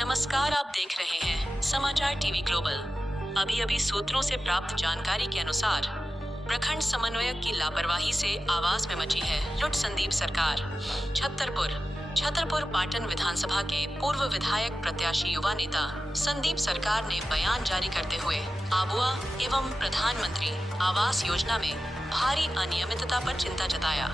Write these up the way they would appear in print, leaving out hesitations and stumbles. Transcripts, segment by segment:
नमस्कार, आप देख रहे हैं समाचार टीवी ग्लोबल। अभी सूत्रों से प्राप्त जानकारी के अनुसार प्रखंड समन्वयक की लापरवाही से आवास में मची है लुट। संदीप सरकार छतरपुर पाटन विधानसभा के पूर्व विधायक प्रत्याशी युवा नेता संदीप सरकार ने बयान जारी करते हुए आबुआ एवं प्रधानमंत्री आवास योजना में भारी अनियमितता पर चिंता जताया।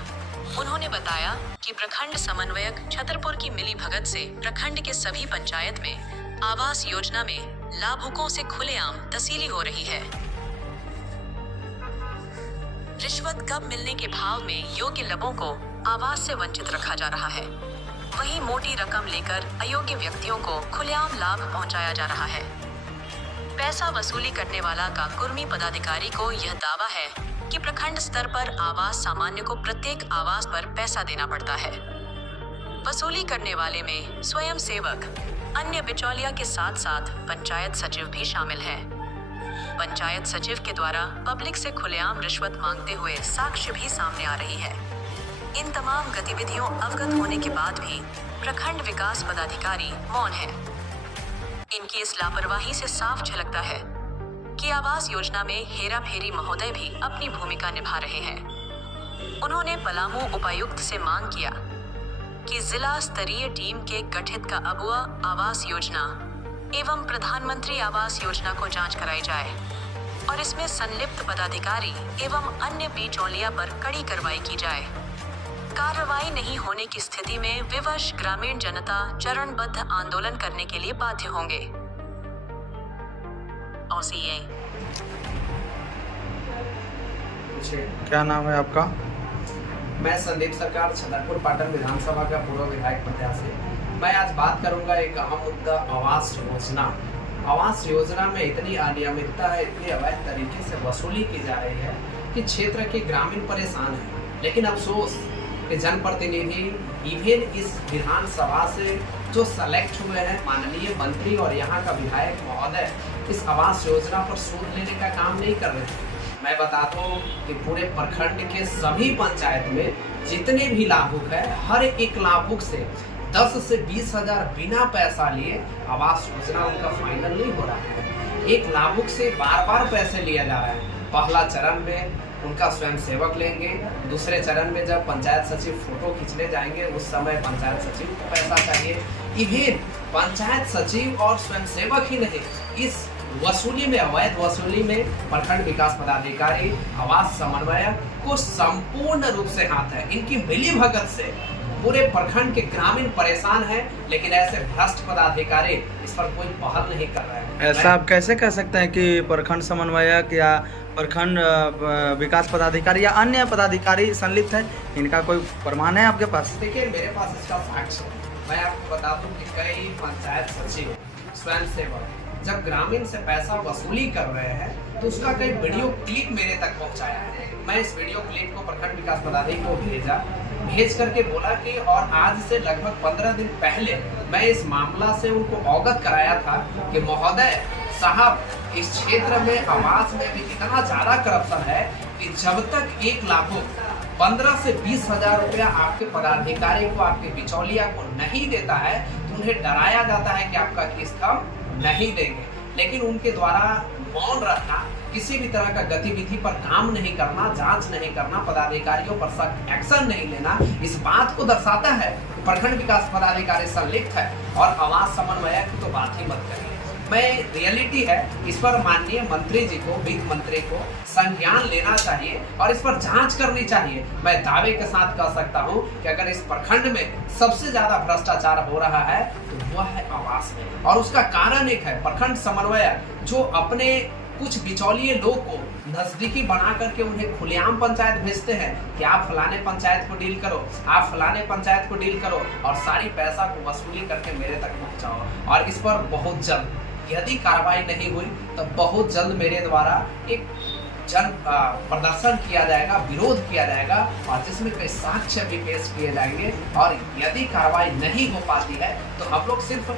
उन्होंने बताया कि प्रखंड समन्वयक छतरपुर की मिलीभगत से प्रखंड के सभी पंचायत में आवास योजना में लाभुकों से खुलेआम तसीली हो रही है। रिश्वत कम मिलने के भाव में योग्य लोगों को आवास से वंचित रखा जा रहा है। वहीं मोटी रकम लेकर अयोग्य व्यक्तियों को खुलेआम लाभ पहुंचाया जा रहा है। पैसा वसूली करने वाला का कुर्मी पदाधिकारी को यह दावा है कि प्रखंड स्तर पर आवास सामान्य को प्रत्येक आवास पर पैसा देना पड़ता है। वसूली करने वाले में स्वयं सेवक, अन्य बिचौलिया के साथ साथ पंचायत सचिव भी शामिल है। पंचायत सचिव के द्वारा पब्लिक से खुलेआम रिश्वत मांगते हुए साक्ष्य भी सामने आ रही है। इन तमाम गतिविधियों अवगत होने के बाद भी प्रखंड विकास पदाधिकारी मौन है। इनकी इस लापरवाही से साफ झलकता है कि आवास योजना में हेरा फेरी महोदय भी अपनी भूमिका निभा रहे हैं। उन्होंने पलामू उपायुक्त से मांग किया कि जिला स्तरीय टीम के गठित का आबुआ आवास योजना एवं प्रधानमंत्री आवास योजना को जांच कराई जाए और इसमें संलिप्त पदाधिकारी एवं अन्य बिचौलिया पर कड़ी कार्रवाई की जाए। कार्रवाई नहीं होने की स्थिति में विवश ग्रामीण जनता चरणबद्ध आंदोलन करने के लिए बाध्य होंगे। क्या नाम है आपका? मैं संदीप सरकार, छतरपुर पाटन विधानसभा का पूर्व विधायक प्रत्याशी। मैं आज बात करूंगा एक अहम मुद्दा, आवास योजना। आवास योजना में इतनी अनियमितता है, इतनी अवैध तरीके से वसूली की जा रही है कि क्षेत्र के ग्रामीण परेशान हैं। लेकिन अफसोस कि जनप्रतिनिधि इवन इस विधानसभा से जो सेलेक्ट हुए हैं माननीय मंत्री और यहाँ का विधायक महोदय, इस आवास योजना पर सूद लेने का काम नहीं कर रहे हैं। मैं बता दूं कि पूरे प्रखंड के सभी पंचायत में जितने भी लाभुक है, हर एक लाभुक से 10 से 20 हजार बिना पैसा लिए आवास योजना उनका फाइनल नहीं हो रहा है। एक लाभुक से बार पैसे लिया जा रहा है। पहला चरण में उनका स्वयं सेवक लेंगे, दूसरे चरण में जब पंचायत सचिव फोटो खींचने जाएंगे उस समय पंचायत सचिव को पैसा चाहिए। इवन पंचायत सचिव और स्वयं सेवक ही नहीं, इस वसूली में, अवैध वसूली में प्रखंड विकास पदाधिकारी, आवास समन्वयक को संपूर्ण रूप से हाथ है। इनकी मिलीभगत से पूरे प्रखंड के ग्रामीण परेशान हैं, लेकिन ऐसे भ्रष्ट पदाधिकारी इस पर कोई पहल नहीं कर रहे हैं। ऐसा आप कैसे कह सकते हैं कि प्रखंड समन्वयक या प्रखंड विकास पदाधिकारी या अन्य पदाधिकारी संलिप्त है? इनका कोई प्रमाण है आपके पास? देखिए, मेरे पास इसका साक्ष्य है। मैं आपको बता दूं कि कई पंचायत सचिव, स्वयं सेवक जब ग्रामीण से पैसा वसूली कर रहे हैं तो उसका कई वीडियो क्लिप मेरे तक पहुंचाया है। मैं इस वीडियो क्लिप को प्रखंड विकास पदाधिकारी को भेज करके बोला कि और आज से लगभग 15 दिन पहले मैं इस मामला से उनको अवगत कराया था कि महोदय साहब, इस क्षेत्र में आवास में भी इतना ज्यादा करप्शन है कि जब तक एक लाभुक 15 से 20 हजार रुपया आपके पदाधिकारी को, आपके बिचौलिया को नहीं देता है तो उन्हें डराया जाता है कि आपका किस्त हम नहीं देंगे। लेकिन उनके द्वारा मौन रहना, किसी भी तरह का गतिविधि पर काम नहीं करना, जांच नहीं करना, पदाधिकारियों पर सख्त एक्शन नहीं लेना, इस बात को दर्शाता है कि प्रखंड विकास पदाधिकारी संलिप्त है। और आवास समन्वयक की तो बात ही मत करिए। मैं रियलिटी है, इस पर माननीय मंत्री जी को, वित्त मंत्री को संज्ञान लेना चाहिए और इस पर जांच करनी चाहिए। मैं दावे के साथ कह सकता हूं कि अगर इस प्रखंड में सबसे ज्यादा भ्रष्टाचार हो रहा है तो वह है आवास में। और उसका कारण एक है, प्रखंड समन्वयक जो अपने कुछ बिचौलिए लोग को नजदीकी बना करके उन्हें खुलेआम पंचायत भेजते हैं कि आप फलाने पंचायत को डील करो, आप फलाने पंचायत को डील करो और सारी पैसा को वसूली करके मेरे तक पहुंचाओ। और इस पर बहुत जल्द यदि कार्रवाई नहीं हुई तो बहुत जल्द मेरे द्वारा एक जन प्रदर्शन किया जाएगा, विरोध किया जाएगा और जिसमें कई साक्ष्य भी पेश किए जाएंगे। और यदि कार्रवाई नहीं हो पाती है तो हम लोग सिर्फ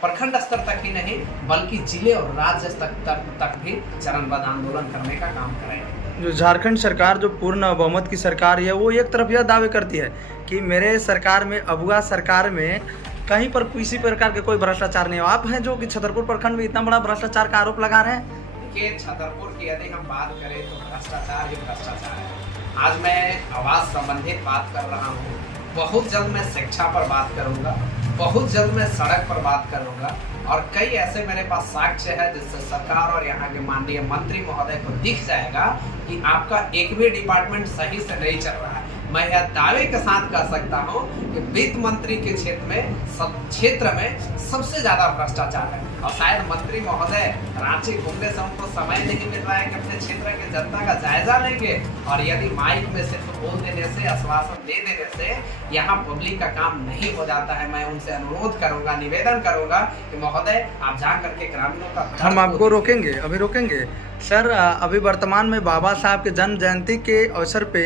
प्रखंड स्तर तक ही नहीं बल्कि जिले और राज्य स्तर तक भी चरणबद्ध आंदोलन करने का काम करेंगे। जो झारखंड सरकार, जो पूर्ण बहुमत की सरकार है, वो एक तरफ यह दावे करती है कि मेरे सरकार में, अबुआ सरकार में कहीं पर किसी प्रकार के कोई भ्रष्टाचार नहीं हो। आप हैं जो कि छतरपुर प्रखंड में इतना बड़ा भ्रष्टाचार का आरोप लगा रहे हैं। देखिए, छतरपुर की यदि हम बात करें तो भ्रष्टाचार ही भ्रष्टाचार है। आज मैं आवास संबंधित बात कर रहा हूँ, बहुत जल्द मैं शिक्षा पर बात करूँगा, बहुत जल्द मैं सड़क पर बात करूँगा, और कई ऐसे मेरे पास साक्ष्य है जिससे सरकार और यहाँ के माननीय मंत्री महोदय को दिख जाएगा कि आपका एक भी डिपार्टमेंट सही से नहीं चल रहा है। मैं यह दावे के साथ कह सकता हूँ कि वित्त मंत्री के क्षेत्र में सबसे ज्यादा भ्रष्टाचार है, और शायद मंत्री महोदय रांची घूमने से उनको समय नहीं मिल रहा है कि अपने क्षेत्र के जनता का जायजा लेंगे, और यदि माइक में सिर्फ बोल देने से, आश्वासन दे देने से यहाँ पब्लिक का काम नहीं हो जाता है। मैं उनसे अनुरोध करूंगा, निवेदन करूंगा कि महोदय आप जा करके ग्रामीणों का हम आपको रोकेंगे, अभी रोकेंगे सर। अभी वर्तमान में बाबा साहब के जन्म जयंती के अवसर पे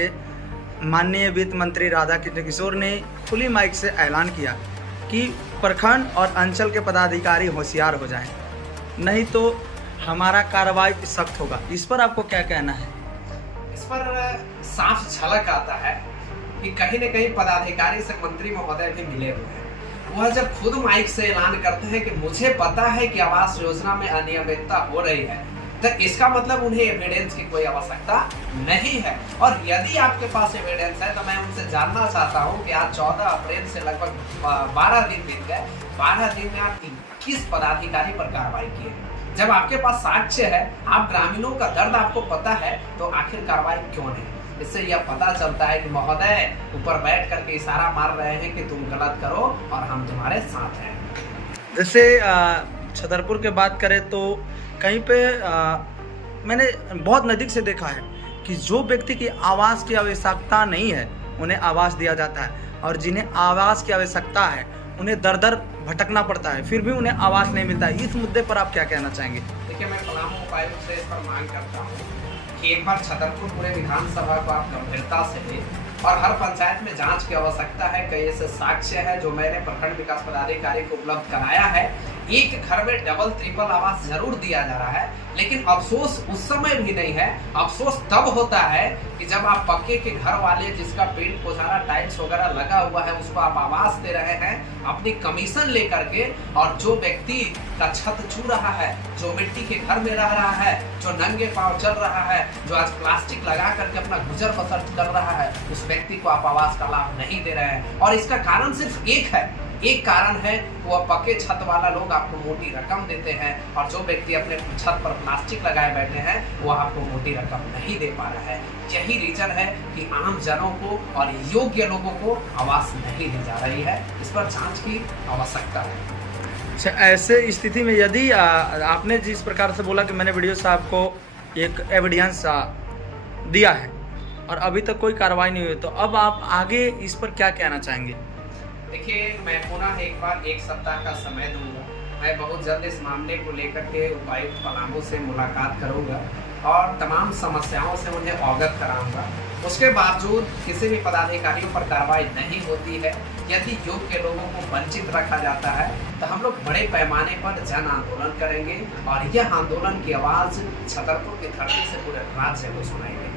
माननीय वित्त मंत्री राधाकृष्ण किशोर ने खुली माइक से ऐलान किया कि प्रखंड और अंचल के पदाधिकारी होशियार हो जाएं, नहीं तो हमारा कार्रवाई सख्त होगा। इस पर आपको क्या कहना है? इस पर साफ झलक आता है कि कहीं न कहीं पदाधिकारी से मंत्री महोदय भी मिले हुए हैं। वह जब खुद माइक से ऐलान करते हैं कि मुझे पता है कि आवास योजना में अनियमितता हो रही है, तो इसका मतलब उन्हें एविडेंस की कोई आवश्यकता नहीं है। और यदि आपके पास एविडेंस है तो मैं उनसे जानना चाहता हूं कि आज 14 अप्रैल से लगभग 12 दिन बीत गए, 12 दिन में आप किस पदाधिकारी पर कार्रवाई किए? जब आपके पास साक्ष्य है, आप ग्रामीणों का दर्द आपको पता है, तो आखिर कार्रवाई क्यों नहीं? इससे यह पता चलता है कि महोदय ऊपर बैठ करके इशारा मार रहे हैं कि तुम गलत करो और हम तुम्हारे साथ हैं। जैसे छतरपुर की बात करें तो कहीं पे मैंने बहुत नज़दीक से देखा है कि जो व्यक्ति की आवास की आवश्यकता नहीं है उन्हें आवास दिया जाता है, और जिन्हें आवास की आवश्यकता है उन्हें दर दर भटकना पड़ता है, फिर भी उन्हें आवास नहीं मिलता है। इस मुद्दे पर आप क्या कहना चाहेंगे? देखिए, मैं पलामू उपायुक्त से इस पर मांग करता हूँ कि एक बार छतरपुर पूरे विधानसभा को आप गंभीरता से लें, और हर पंचायत में जांच की आवश्यकता है। कई ऐसे साक्ष्य है जो मैंने प्रखंड विकास पदाधिकारी को उपलब्ध कराया है। एक घर में डबल ट्रिपल आवास जरूर दिया जा रहा है, लेकिन अफसोस उस समय भी नहीं है। अफसोस तब होता है कि जब आप पक्के के घर वाले, जिसका पेंट पोचारा टाइल्स वगैरह लगा हुआ है, उसको आप आवास दे रहे हैं अपनी कमीशन लेकर के, और जो व्यक्ति का छत छू रहा है, जो मिट्टी के घर में रह रहा है, जो नंगे पांव चल रहा है, जो आज प्लास्टिक लगा करके अपना गुजर बसर कर रहा है, उस व्यक्ति को आप आवास का लाभ नहीं दे रहे हैं। और इसका कारण सिर्फ एक है, एक कारण है, वो पक्के छत वाला लोग आपको मोटी रकम देते हैं, और जो व्यक्ति अपने छत पर प्लास्टिक लगाए बैठे हैं वो आपको मोटी रकम नहीं दे पा रहा है। यही रीजन है कि आम जनों को और योग्य लोगों को आवास नहीं दी जा रही है। इस पर जांच की आवश्यकता है। अच्छा, ऐसे स्थिति में यदि आपने जिस प्रकार से बोला कि मैंने वीडियो साहब को एक एविडेंस दिया है और अभी तक कोई कार्रवाई नहीं हुई, तो अब आप आगे इस पर क्या कहना चाहेंगे? देखिए, मैं पुनः एक बार 1 सप्ताह का समय दूंगा। मैं बहुत जल्द इस मामले को लेकर के उपायुक्त पलामू से मुलाकात करूंगा और तमाम समस्याओं से उन्हें अवगत कराऊंगा। उसके बावजूद किसी भी पदाधिकारियों पर कार्रवाई नहीं होती है, यदि योग्य लोगों को वंचित रखा जाता है, तो हम लोग बड़े पैमाने पर जन आंदोलन करेंगे, और यह आंदोलन की आवाज़ छतरपुर की धरती से पूरे राज्य को सुनाएंगे।